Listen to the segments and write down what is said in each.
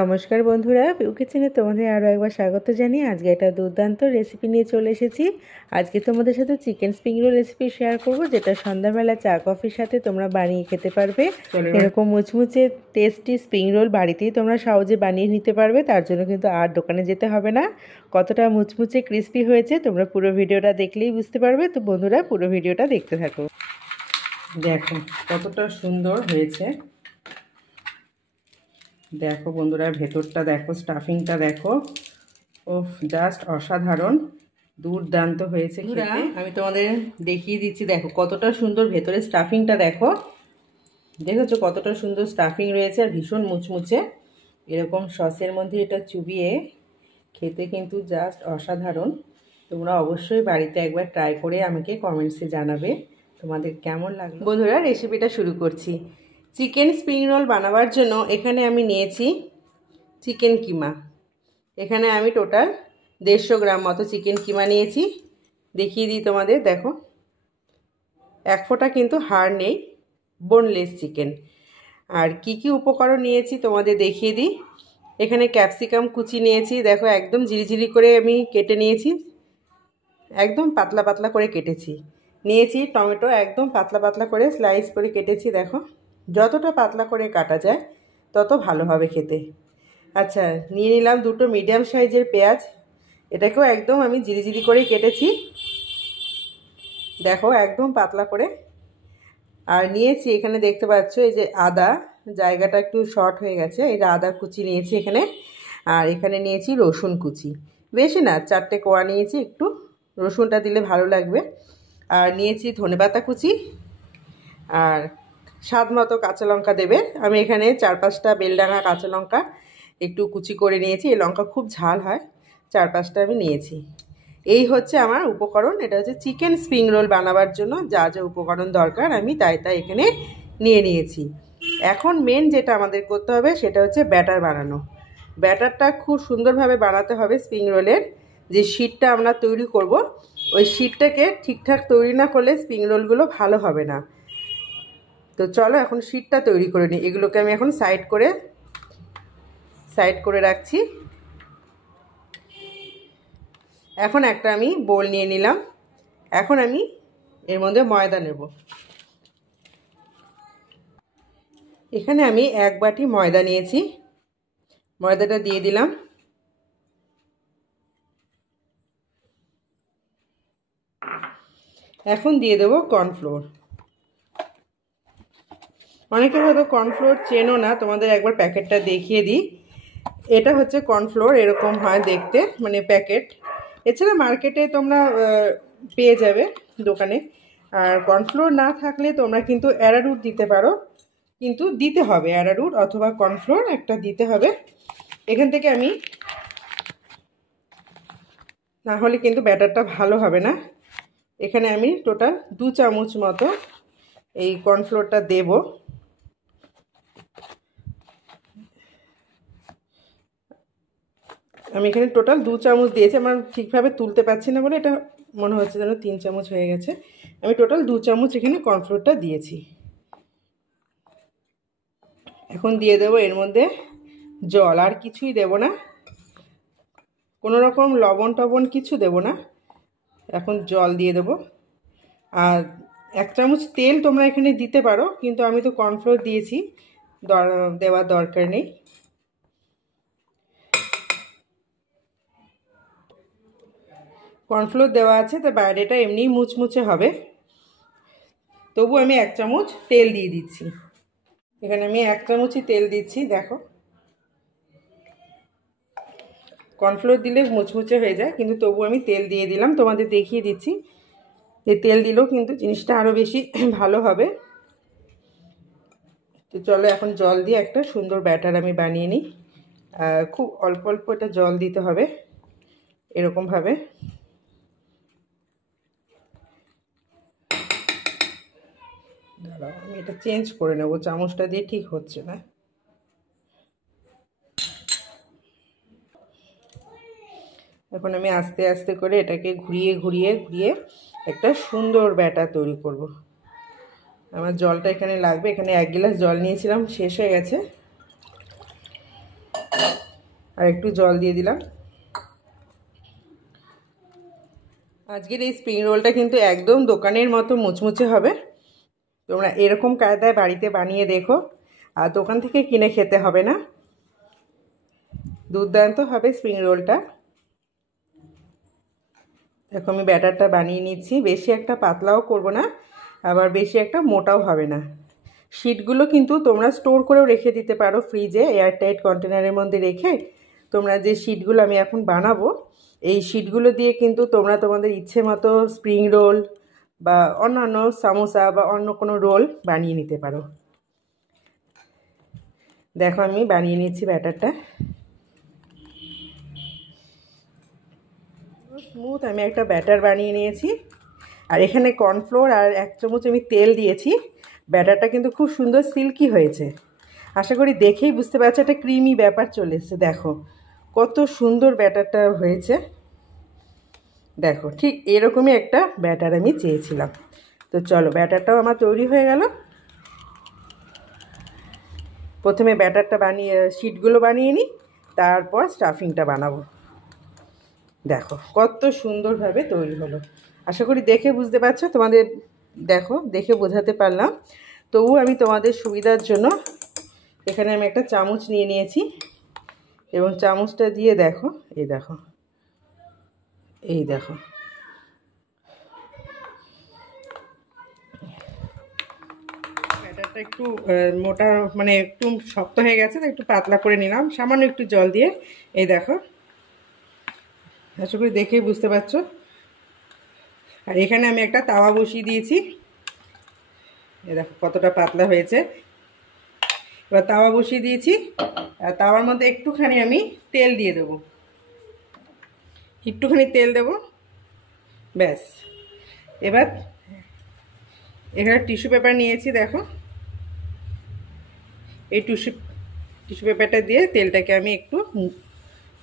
নমস্কার বন্ধুরা, পিউ কিচেনে তোমাদের আরও একবার স্বাগত জানিয়ে আজকে একটা দুর্দান্ত রেসিপি নিয়ে চলে এসেছি। আজকে তোমাদের সাথে chicken spring roll recipe share করব, যেটা সন্ধ্যাবেলা চা কফির সাথে তোমরা বানিয়ে খেতে পারবে। এরকম মুচমুচে টেস্টি স্প্রিং রোল বাড়িতেই তোমরা সহজে বানিয়ে নিতে পারবে। তার জন্য কিন্তু আর দোকানে যেতে হবে না। কতটা মুচমুচে ক্রিস্পি হয়েছে তোমরা পুরো ভিডিওটা দেখলেই বুঝতে পারবে। তো বন্ধুরা, পুরো ভিডিওটা দেখতে থাকো। দেখো কতটা সুন্দর হয়েছে। দেখো বন্ধুরা, ভেতরটা দেখো, স্টাফিংটা দেখো, ওফ জাস্ট অসাধারণ, দুর্দান্ত হয়েছে খেতে। আমি তোমাদের দেখিয়ে দিচ্ছি, দেখো কতটা সুন্দর ভেতরে স্টাফিংটা দেখো, দেখেছো কতটা সুন্দর স্টাফিং রয়েছে আর ভীষণ মুচমুচে। এরকম সসের মধ্যে এটা চুবিয়ে খেতে কিন্তু জাস্ট অসাধারণ। তোমরা অবশ্যই বাড়িতে একবার ট্রাই করে আমাকে কমেন্টসে জানাবে তোমাদের কেমন লাগলো। বন্ধুরা, রেসিপিটা শুরু করছি। চিকেন স্প্রিং রোল বানাবার জন্য এখানে আমি নিয়েছি চিকেন কিমা। এখানে আমি টোটাল 150 গ্রাম মতো চিকেন কিমা নিয়েছি। দেখিয়ে দিই তোমাদের, দেখো এক ফোঁটা কিন্তু হাড় নেই, বোনলেস চিকেন। আর কি কি উপকরণ নিয়েছি তোমাদের দেখিয়ে দিই। এখানে ক্যাপসিকাম কুচি নিয়েছি, দেখো একদম ঝিরিঝিরি করে আমি কেটে নিয়েছি, একদম পাতলা পাতলা করে কেটেছি। নিয়েছি টমেটো, একদম পাতলা পাতলা করে স্লাইস করে কেটেছি। দেখো যতটা পাতলা করে কাটা যায় তত ভালো হবে খেতে। আচ্ছা, নিয়ে নিলাম 2টো মিডিয়াম সাইজের পেঁয়াজ, এটাকেও একদম আমি ঝিরিঝিরি করে কেটেছি, দেখো একদম পাতলা করে। আর নিয়েছি এখানে দেখতে পাচ্ছ এই যে আদা, জায়গাটা একটু শর্ট হয়ে গেছে, এটা আদা কুচি নিয়েছি এখানে। আর এখানে নিয়েছি রসুন কুচি, বেশি না, 4টে কোয়া নিয়েছি, একটু রসুনটা দিলে ভালো লাগবে। আর নিয়েছি ধনেপাতা কুচি, আর স্বাদ মতো কাঁচা লঙ্কা দেবে। আমি এখানে 4-5টা বেলডাঙা কাঁচা লঙ্কা একটু কুচি করে নিয়েছি, এই লঙ্কা খুব ঝাল হয়, 4-5টা আমি নিয়েছি। এই হচ্ছে আমার উপকরণ। এটা হচ্ছে চিকেন স্প্রিং রোল বানাবার জন্য যা যা উপকরণ দরকার আমি তাই এখানে নিয়ে নিয়েছি। এখন মেন যেটা আমাদের করতে হবে সেটা হচ্ছে ব্যাটার বানানো। ব্যাটারটা খুব সুন্দরভাবে বানাতে হবে। স্প্রিং রোলের যে শিটটা আমরা তৈরি করব, ওই শিটটাকে ঠিকঠাক তৈরি না করলে স্প্রিং রোলগুলো ভালো হবে না। তো চলো এখন শিটটা তৈরি করে নিই। এগুলোকে আমি এখন সাইড করে রাখছি। এখন একটা আমি বোল নিয়ে নিলাম। এখন আমি এর মধ্যে ময়দা নেব। এখানে আমি 1 বাটি ময়দা নিয়েছি, ময়দাটা দিয়ে দিলাম। এখন দিয়ে দেবো কর্নফ্লোর। অনেকে হয়তো কর্নফ্লোর চেনো না, তোমাদের একবার প্যাকেটটা দেখিয়ে দিই। এটা হচ্ছে কর্নফ্লোর, এরকম হয় দেখতে, মানে প্যাকেট। এছাড়া মার্কেটে তোমরা পেয়ে যাবে দোকানে। আর কর্নফ্লোর না থাকলে তোমরা কিন্তু অ্যারারুট দিতে পারো, কিন্তু দিতে হবে অ্যারারুট অথবা কর্নফ্লোর একটা দিতে হবে। এখান থেকে আমি, না হলে কিন্তু ব্যাটারটা ভালো হবে না। এখানে আমি টোটাল 2 চামচ মতো এই কর্নফ্লোরটা দেব। আমি এখানে টোটাল 2 চামচ দিয়েছি। আমার ঠিকভাবে তুলতে পারছি না বলে এটা মনে হচ্ছে যেন 3 চামচ হয়ে গেছে। আমি টোটাল 2 চামচ এখানে কর্নফ্লোরটা দিয়েছি। এখন দিয়ে দেবো এর মধ্যে জল, আর কিছুই দেব না, কোনো রকম লবণ টবণ কিছু দেব না। এখন জল দিয়ে দেব। আর 1 চামচ তেল তোমরা এখানে দিতে পারো, কিন্তু আমি তো কর্নফ্লোর দিয়েছি, দেওয়ার দরকার নেই। কর্নফ্লোর দেওয়া আছে তো বাইরেটা এমনিই মুচমুচে হবে, তবু আমি 1 চামচ তেল দিয়ে দিচ্ছি। এখানে আমি 1 চামচই তেল দিচ্ছি। দেখো কর্নফ্লোর দিলে মুচমুচে হয়ে যায়, কিন্তু তবু আমি তেল দিয়ে দিলাম, তোমাদের দেখিয়ে দিচ্ছি যে তেল দিলেও কিন্তু জিনিসটা আরও বেশি ভালো হবে। তো চলো এখন জল দিয়ে একটা সুন্দর ব্যাটার আমি বানিয়ে নিই। খুব অল্প অল্প এটা জল দিতে হবে, এরকমভাবে। দাঁড়াও, আমি এটা চেঞ্জ করে নেব, চামচটা দিয়ে ঠিক হচ্ছে না। এখন আমি আস্তে আস্তে করে এটাকে ঘুরিয়ে ঘুরিয়ে ঘুরিয়ে একটা সুন্দর ব্যাটার তৈরি করব। আমার জলটা এখানে লাগবে। এখানে 1 গ্লাস জল নিয়েছিলাম, শেষ হয়ে গেছে। আর একটু জল দিয়ে দিলাম। আজকের এই স্প্রিং রোলটা কিন্তু একদম দোকানের মতো মুচমুচে হবে। তোমরা এরকম কায়দায় বাড়িতে বানিয়ে দেখো, আর দোকান থেকে কিনে খেতে হবে না। দুর্দান্ত হবে স্প্রিং রোলটা। দেখো আমি ব্যাটারটা বানিয়ে নিচ্ছি, বেশি একটা পাতলাও করব না, আবার বেশি একটা মোটাও হবে না। শিটগুলো কিন্তু তোমরা স্টোর করেও রেখে দিতে পারো ফ্রিজে, এয়ারটাইট কন্টেনারের মধ্যে রেখে। তোমরা যে শিটগুলো আমি এখন বানাবো, এই শিটগুলো দিয়ে কিন্তু তোমরা তোমাদের ইচ্ছে মতো স্প্রিং রোল বা অন্যান্য সামোসা বা অন্য কোনো রোল বানিয়ে নিতে পারো। দেখো আমি বানিয়ে নিচ্ছি ব্যাটারটা। স্মুথ আমি একটা ব্যাটার বানিয়ে নিয়েছি, আর এখানে কর্নফ্লোর আর 1 চামচ আমি তেল দিয়েছি। ব্যাটারটা কিন্তু খুব সুন্দর সিল্কি হয়েছে। আশা করি দেখেই বুঝতে পারছো একটা ক্রিমি ব্যাপার চলে এসেছে। দেখো কত সুন্দর ব্যাটারটা হয়েছে। দেখো ঠিক এরকমই একটা ব্যাটার আমি চেয়েছিলাম। তো চলো ব্যাটারটাও আমার তৈরি হয়ে গেল। প্রথমে ব্যাটারটা বানিয়ে শিটগুলো বানিয়ে নিই, তারপর স্টাফিংটা বানাবো। দেখো কত সুন্দরভাবে তৈরি হলো। আশা করি দেখে বুঝতে পারছো, তোমাদের দেখো দেখে বোঝাতে পারলাম। তবুও আমি তোমাদের সুবিধার জন্য এখানে আমি একটা চামচ নিয়ে নিয়েছি, এবং চামচটা দিয়ে দেখো, এই দেখো, এই দেখো ব্যাটারটা একটু মোটা মানে একটু শক্ত হয়ে গেছে, তো একটু পাতলা করে নিলাম সামান্য একটু জল দিয়ে। এই দেখো, আশা করি দেখেই বুঝতে পারছো। আর এখানে আমি একটা তাওয়া বসিয়ে দিয়েছি, এই দেখো কতটা পাতলা হয়েছে। এবার তাওয়া বসিয়ে দিয়েছি, আর তাওয়ার মধ্যে একটুখানি আমি তেল দিয়ে দেবো, একটুখানি তেল দেবো, ব্যাস। এবার এখানে টিস্যু পেপার নিয়েছি, দেখো এই টিস্যু পেপারটা দিয়ে তেলটাকে আমি একটু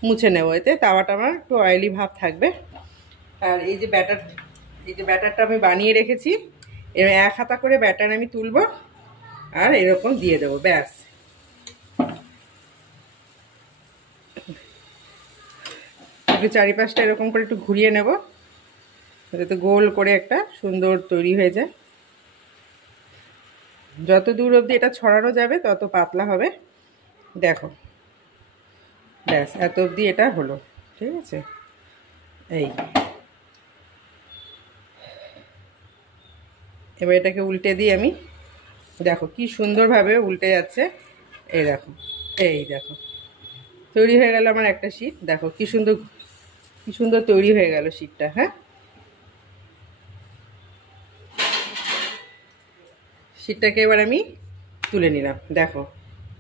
মুছে নেবো, এতে তাওয়াটা আমার একটু অয়েলি ভাব থাকবে। আর এই যে ব্যাটারটা আমি বানিয়ে রেখেছি, এবার 1 হাতা করে ব্যাটার আমি তুলবো আর এরকম দিয়ে দেবো, ব্যাস। একটু চারিপাশটা এরকম করে একটু ঘুরিয়ে নেব, যাতে গোল করে একটা সুন্দর তৈরি হয়ে যায়। যত দূর অবধি এটা ছড়ানো যাবে তত পাতলা হবে। দেখো ব্যাস এত অবধি এটা হলো, ঠিক আছে। এই এবার এটাকে উল্টে দিই আমি, দেখো কি সুন্দরভাবে উল্টে যাচ্ছে। এই দেখো, এই দেখো তৈরি হয়ে গেল আমার একটা শিট। দেখো কি সুন্দর তৈরি হয়ে গেল শিটটা। হ্যাঁ, শিটটাকে এবার আমি তুলে নিলাম। দেখো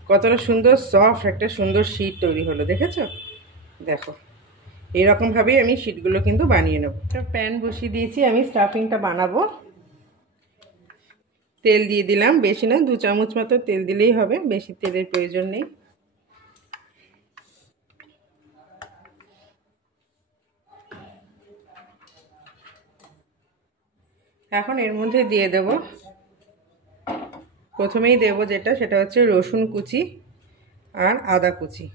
কতটা সুন্দর সফট একটা সুন্দর শিট তৈরি হলো, দেখেছো? দেখো এইরকমভাবেই আমি শিটগুলো কিন্তু বানিয়ে নেব। একটা প্যান বসিয়ে দিয়েছি, আমি স্টাফিংটা বানাবো। তেল দিয়ে দিলাম, বেশি না 2 চামচ মতো তেল দিলেই হবে, বেশি তেলের প্রয়োজন নেই। এখন এর মধ্যে দিয়ে দেব, প্রথমেই দেব সেটা হচ্ছে রসুন কুচি আর আদা কুচি।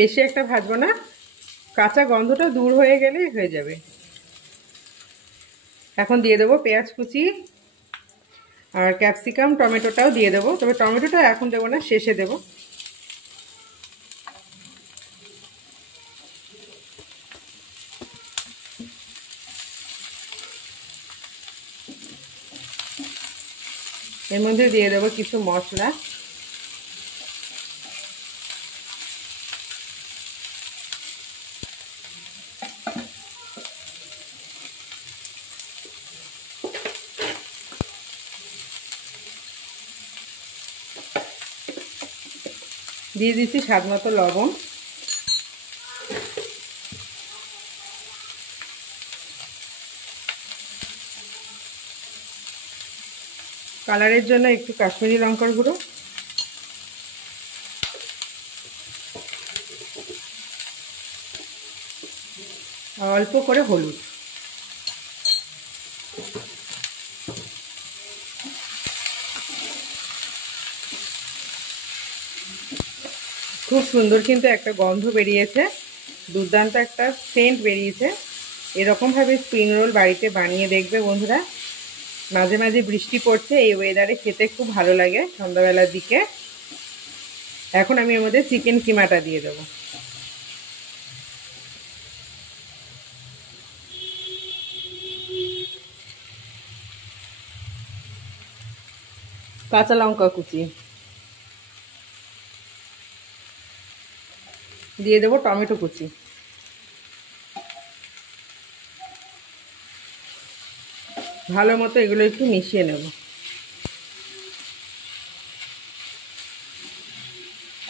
বেশি একটা ভাজবো না, কাঁচা গন্ধটা দূর হয়ে গেলেই হয়ে যাবে। এখন দিয়ে দেবো পেঁয়াজ কুচি আর ক্যাপসিকাম, টমেটোটাও দিয়ে দেবো, তবে টমেটোটা এখন দেবো না, শেষে দেবো। এর মধ্যে দিয়ে দেবো কিছু মশলা, দিয়ে দিচ্ছি স্বাদ মতো লবণ। কালারের জন্য একটু কাশ্মীরি লঙ্কার গুঁড়ো, আর অল্প করে হলুদ। খুব সুন্দর কিন্তু একটা গন্ধ বেরিয়েছে, দুর্দান্ত একটা সেন্ট বেরিয়েছে। এরকমভাবে স্প্রিং রোল বাড়িতে বানিয়ে দেখবে বন্ধুরা। মাঝে মাঝে বৃষ্টি পড়ছে, এই ওয়েদারে খেতে খুব ভালো লাগে সন্ধ্যাবেলার দিকে। এখন আমি এর মধ্যে চিকেন কিমাটা দিয়ে দেবো। কাঁচা লঙ্কা কুচি দিয়ে দেবো, টমেটো কুচি, ভালো মতো এগুলো একটু মিশিয়ে নেব।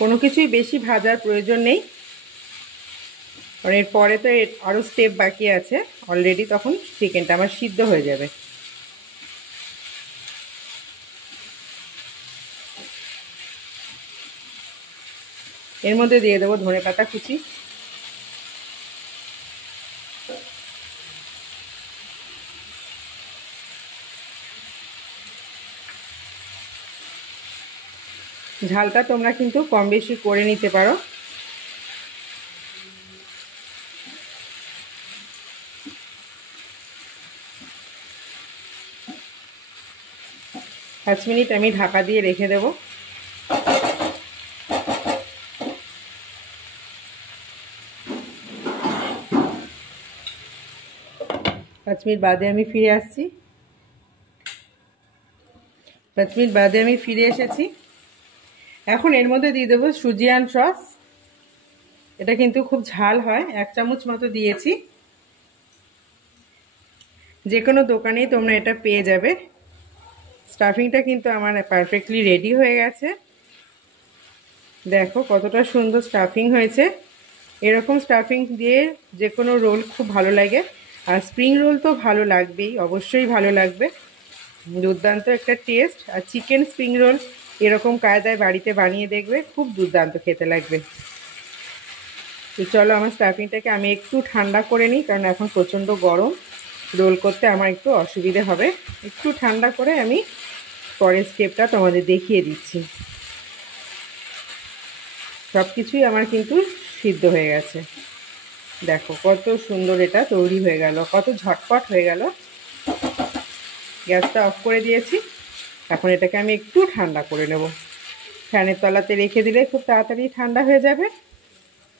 কোনো কিছুই বেশি ভাজার প্রয়োজন নেই, কারণ এরপরে তো আরও স্টেপ বাকি আছে অলরেডি, তখন চিকেনটা আমার সিদ্ধ হয়ে যাবে। এর মধ্যে দিয়ে দেবো ধনেপাতা কুচি, ঝালটা তোমরা কিন্তু কম বেশি করে নিতে পারো। পাঁচ মিনিট আমি ঢাকা দিয়ে রেখে দেব। 5 মিনিট বাদে আমি ফিরে আসছি। 5 মিনিট বাদে আমি ফিরে এসেছি। এখন এর মধ্যে দিয়ে দেবো সুজিয়ান সস। এটা কিন্তু খুব ঝাল হয়, 1 চামচ মতো দিয়েছি। যে কোনো দোকানেই তোমরা এটা পেয়ে যাবে। স্টাফিংটা কিন্তু আমার পারফেক্টলি রেডি হয়ে গেছে। দেখো কতটা সুন্দর স্টাফিং হয়েছে। এরকম স্টাফিং দিয়ে যে কোনো রোল খুব ভালো লাগে, আর স্প্রিং রোল তো ভালো লাগবেই, অবশ্যই ভালো লাগবে। দুর্দান্ত একটা টেস্ট। আর চিকেন স্প্রিং রোল এরকম কায়দায় বাড়িতে বানিয়ে দেখবে, খুব দুর্দান্ত খেতে লাগবে। তো চলো আমার স্টাফিংটাকে আমি একটু ঠান্ডা করে নিই, কারণ এখন প্রচণ্ড গরম, রোল করতে আমার একটু অসুবিধে হবে। একটু ঠান্ডা করে আমি পরের স্টেপটা তোমাদের দেখিয়ে দিচ্ছি। সব কিছুই আমার কিন্তু সিদ্ধ হয়ে গেছে। দেখো কত সুন্দর এটা তৈরি হয়ে গেল, কত ঝটপট হয়ে গেল। গ্যাসটা অফ করে দিয়েছি। এখন এটাকে আমি একটু ঠান্ডা করে নেব। ফ্যানের তলাতে রেখে দিলে খুব তাড়াতাড়ি ঠান্ডা হয়ে যাবে,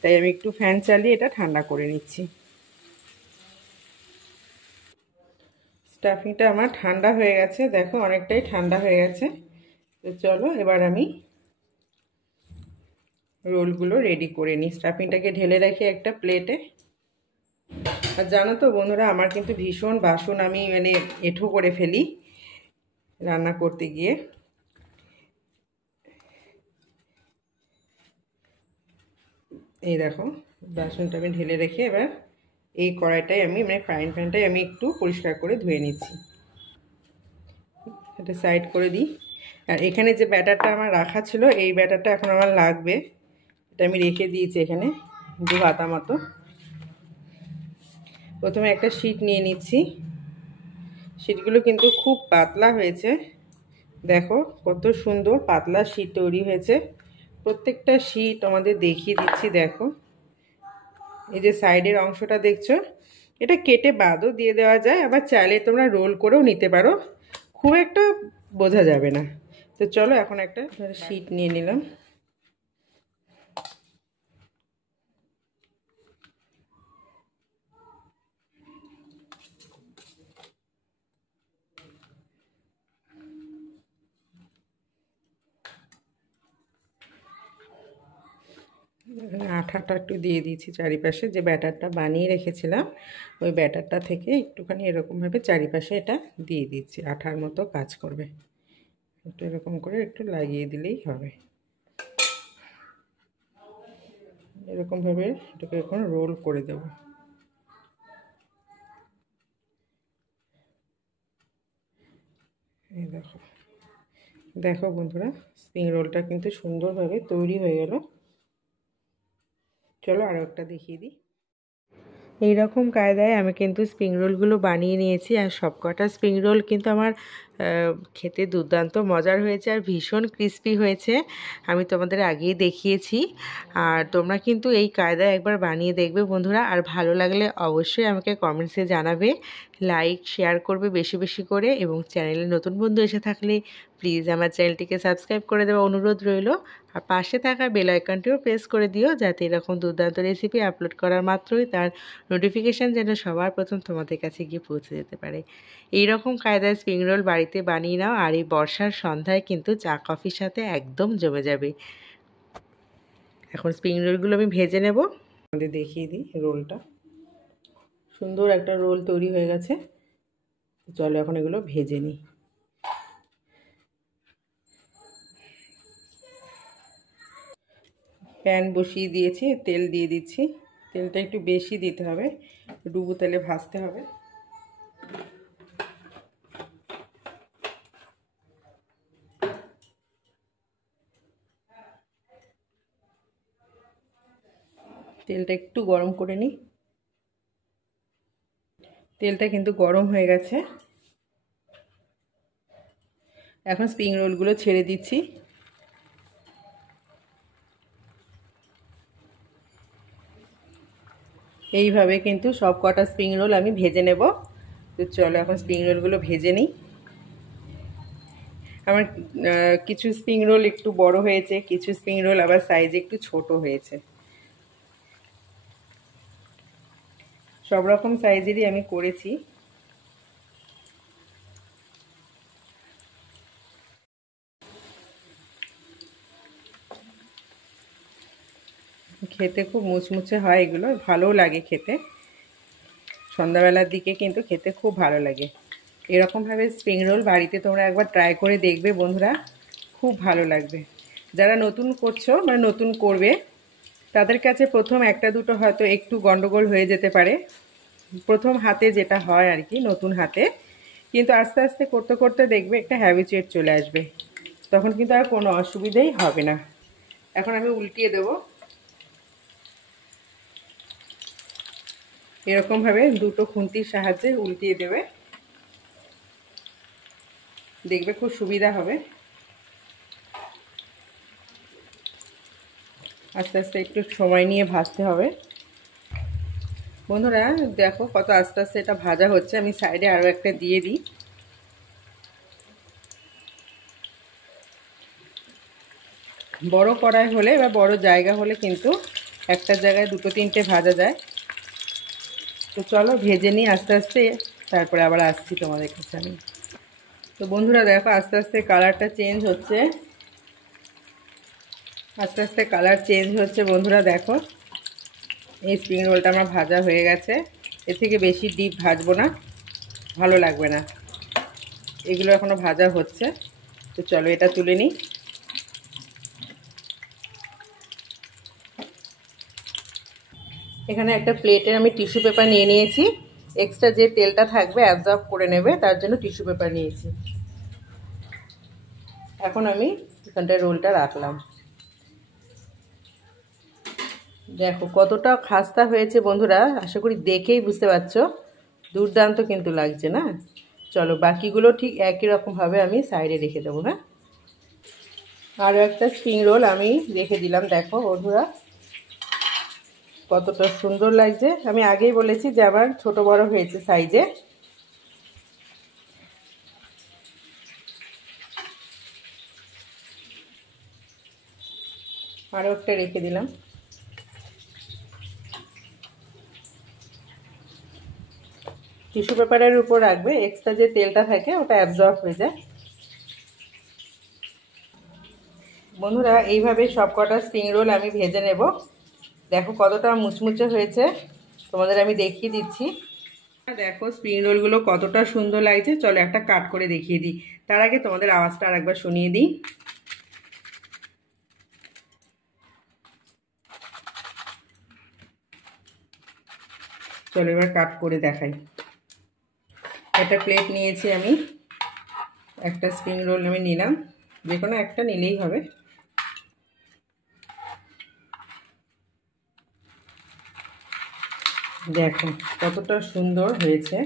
তাই আমি একটু ফ্যান চালিয়ে এটা ঠান্ডা করে নিচ্ছি। স্টাফিংটা আমার ঠান্ডা হয়ে গেছে, দেখো অনেকটাই ঠান্ডা হয়ে গেছে। তো চলো এবার আমি রোলগুলো রেডি করে নিই। স্টাফিংটাকে ঢেলে রাখি একটা প্লেটে। আর জানো তো বন্ধুরা, আমার কিন্তু ভীষণ বাসন আমি এঁঠো করে ফেলি রান্না করতে গিয়ে। এই দেখো বাসনটা আমি ঢেলে রেখে এবার এই কড়াইটাই আমি ফ্রাইং প্যানটাই আমি একটু পরিষ্কার করে ধুয়ে নিচ্ছি। এটা সাইড করে দিই। আর এখানে যে ব্যাটারটা আমার রাখা ছিল, এই ব্যাটারটা এখন আমার লাগবে। এটা আমি রেখে দিয়েছি এখানে 2 হাতা মতো। প্রথমে একটা শিট নিয়ে নিচ্ছি। শিটগুলো কিন্তু খুব পাতলা হয়েছে, দেখো কত সুন্দর পাতলা শিট তৈরি হয়েছে। প্রত্যেকটা শিট আমাদের দেখিয়ে দিচ্ছি। দেখো এই যে সাইডের অংশটা দেখছো, এটা কেটে বাদও দিয়ে দেওয়া যায়, আবার চাইলে তোমরা রোল করেও নিতে পারো, খুব একটা বোঝা যাবে না। তো চলো এখন একটা শিট নিয়ে নিলাম। আঠাটা একটু দিয়ে দিয়েছি চারিপাশে, যে ব্যাটারটা বানিয়ে রেখেছিলাম ওই ব্যাটারটা থেকে একটুখানি এরকমভাবে চারিপাশে এটা দিয়ে দিচ্ছি, আঠার মতো কাজ করবে। একটু এরকম করে একটু লাগিয়ে দিলেই হবে। এরকমভাবে এটাকে এখন রোল করে দেব। এই দেখো, দেখো বন্ধুরা স্প্রিং রোলটা কিন্তু সুন্দরভাবে তৈরি হয়ে গেল। চলো আরও একটা দেখিয়ে দিই। এই রকম কায়দায় আমি কিন্তু স্প্রিং রোলগুলো বানিয়ে নিয়েছি, আর সবকটা স্প্রিং রোল কিন্তু আমার খেতে দুর্দান্ত মজার হয়েছে আর ভীষণ ক্রিস্পি হয়েছে। আমি তোমাদের আগেই দেখিয়েছি, আর তোমরা কিন্তু এই কায়দায় একবার বানিয়ে দেখবে বন্ধুরা। আর ভালো লাগলে অবশ্যই আমাকে কমেন্টসে জানাবে, লাইক শেয়ার করবে বেশি বেশি করে, এবং চ্যানেলে নতুন বন্ধু এসে থাকলে প্লিজ আমার চ্যানেলটিকে সাবস্ক্রাইব করে দেওয়া অনুরোধ রইল। আর পাশে থাকা বেল আইকনটিও প্রেস করে দিও, যাতে এরকম দুর্দান্ত রেসিপি আপলোড করার মাত্রই তার নোটিফিকেশান যেন সবার প্রথম তোমাদের কাছে গিয়ে পৌঁছে যেতে পারে। এই রকম কায়দায় স্প্রিং রোল বাড়িতে বানিয়ে নাও, আর এই বর্ষার সন্ধ্যায় কিন্তু চা কফির সাথে একদম জমে যাবে। এখন স্প্রিং রোলগুলো আমি ভেজে নেব। আমাদের দেখিয়ে দিই রোলটা, সুন্দর একটা রোল তৈরি হয়ে গেছে। চলো এখন এগুলো ভেজে নিই। প্যান বসিয়ে দিয়েছি, তেল দিয়ে দিচ্ছি। তেলটা একটু বেশি দিতে হবে, ডুবো তেলে ভাজতে হবে। তেলটা একটু গরম করে নিই। তেলটা কিন্তু গরম হয়ে গেছে। এখন স্প্রিং রোলগুলো ছেড়ে দিচ্ছি। এইভাবে কিন্তু সব কটা স্প্রিং রোল আমি ভেজে নেব। তো চলো এখন স্প্রিং রোলগুলো ভেজে নিই। আমার কিছু স্প্রিং রোল একটু বড় হয়েছে, কিছু স্প্রিং রোল আবার সাইজে একটু ছোট হয়েছে। সব রকম সাইজেরই আমি করেছি। খেতে খুব মুচমুচে হয়, এগুলো ভালোও লাগে খেতে। সন্ধ্যাবেলার দিকে কিন্তু খেতে খুব ভালো লাগে। এরকমভাবে স্প্রিং রোল বাড়িতে তোমরা একবার ট্রাই করে দেখবে বন্ধুরা, খুব ভালো লাগবে। যারা নতুন করছো মানে নতুন করবে, তাদের কাছে প্রথম একটা দুটো হয়তো একটু গন্ডগোল হয়ে যেতে পারে, প্রথম হাতে যেটা হয় আর কি, নতুন হাতে। কিন্তু আস্তে আস্তে করতে করতে দেখবে একটা হ্যাবিচুয়েট চলে আসবে, তখন কিন্তু আর কোনো অসুবিধাই হবে না। এখন আমি উল্টিয়ে দেবো। এরকমভাবে দুটো খুন্তির সাহায্যে উল্টিয়ে দেবে, দেখবে খুব সুবিধা হবে। আস্তে আস্তে একটু সময় নিয়ে ভাজতে হবে বন্ধুরা। দেখো কত আস্তে আস্তে এটা ভাজা হচ্ছে। আমি সাইডে আরও একটা দিয়ে দিই। বড় কড়াই হলে বা বড় জায়গা হলে কিন্তু একটা জায়গায় দুটো তিনটে ভাজা যায়। তো চলো ভেজে নিই আস্তে আস্তে, তারপরে আবার আসছি তোমাদের কাছে আমি। তো বন্ধুরা দেখো আস্তে আস্তে কালারটা চেঞ্জ হচ্ছে, আস্তে আস্তে কালার চেঞ্জ হচ্ছে বন্ধুরা। দেখো এই স্প্রিং রোলটা আমার ভাজা হয়ে গেছে। এর থেকে বেশি ডিপ ভাজবো না, ভালো লাগবে না। এগুলো এখনো ভাজা হচ্ছে। তো চলো এটা তুলে নিই। এখানে একটা প্লেটে আমি টিস্যু পেপার নিয়ে নিয়েছি। এক্সট্রা যে তেলটা থাকবে অ্যাবজর্ব করে নেবে, তার জন্য টিস্যু পেপার নিয়েছি। এখন আমি এখানটায় রোলটা রাখলাম। দেখো কতটা খাস্তা হয়েছে বন্ধুরা, আশা করি দেখেই বুঝতে পারছো। দুর্দান্ত কিন্তু লাগছে না? চলো বাকিগুলো ঠিক একই রকমভাবে আমি সাইডে রেখে দেবো। হ্যাঁ, আরও একটা স্প্রিং রোল আমি রেখে দিলাম। দেখো বন্ধুরা কতটা সুন্দর লাগছে। আমি আগেই বলেছি যে আবার ছোট বড় হয়েছে সাইজে। আরও একটা রেখে দিলাম। টিস্যু পেপারের উপর রাখবে, এক্সট্রা যে তেলটা থাকে ওটা অ্যাবজর্ব হয়ে যায়। বন্ধুরা এইভাবে সব কটা স্প্রিং রোল আমি ভেজে নেব। দেখো কতটা মুচমুচে হয়েছে, তোমাদের আমি দেখিয়ে দিচ্ছি। দেখো স্প্রিং রোলগুলো কতটা সুন্দর লাগছে। চলো একটা কাট করে দেখিয়ে দিই। তার আগে তোমাদের আওয়াজটা আরেকবার শুনিয়ে দিই। চলো এবার কাট করে দেখাই। একটা প্লেট নিয়েছি আমি, একটা স্প্রিং রোল আমি নিলাম, যে কোনো একটা নিলেই হবে। দেখো কতটা সুন্দর হয়েছে।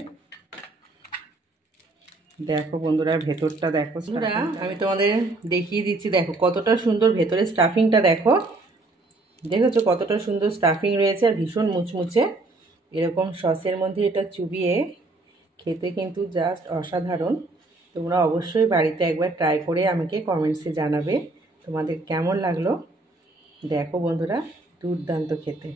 দেখো বন্ধুরা ভেতরটা দেখো। বন্ধুরা আমি তোমাদের দেখিয়ে দিচ্ছি, দেখো কতটা সুন্দর ভেতরে স্টাফিংটা দেখো। দেখেছো কতটা সুন্দর স্টাফিং রয়েছে আর ভীষণ মুচমুচে। এরকম সসের মধ্যে এটা চুবিয়ে খেতে কিন্তু জাস্ট অসাধারণ। তোমরা অবশ্যই বাড়িতে একবার ট্রাই করে আমাকে কমেন্টসে জানাবে তোমাদের কেমন লাগলো। দেখো বন্ধুরা দুর্দান্ত খেতে।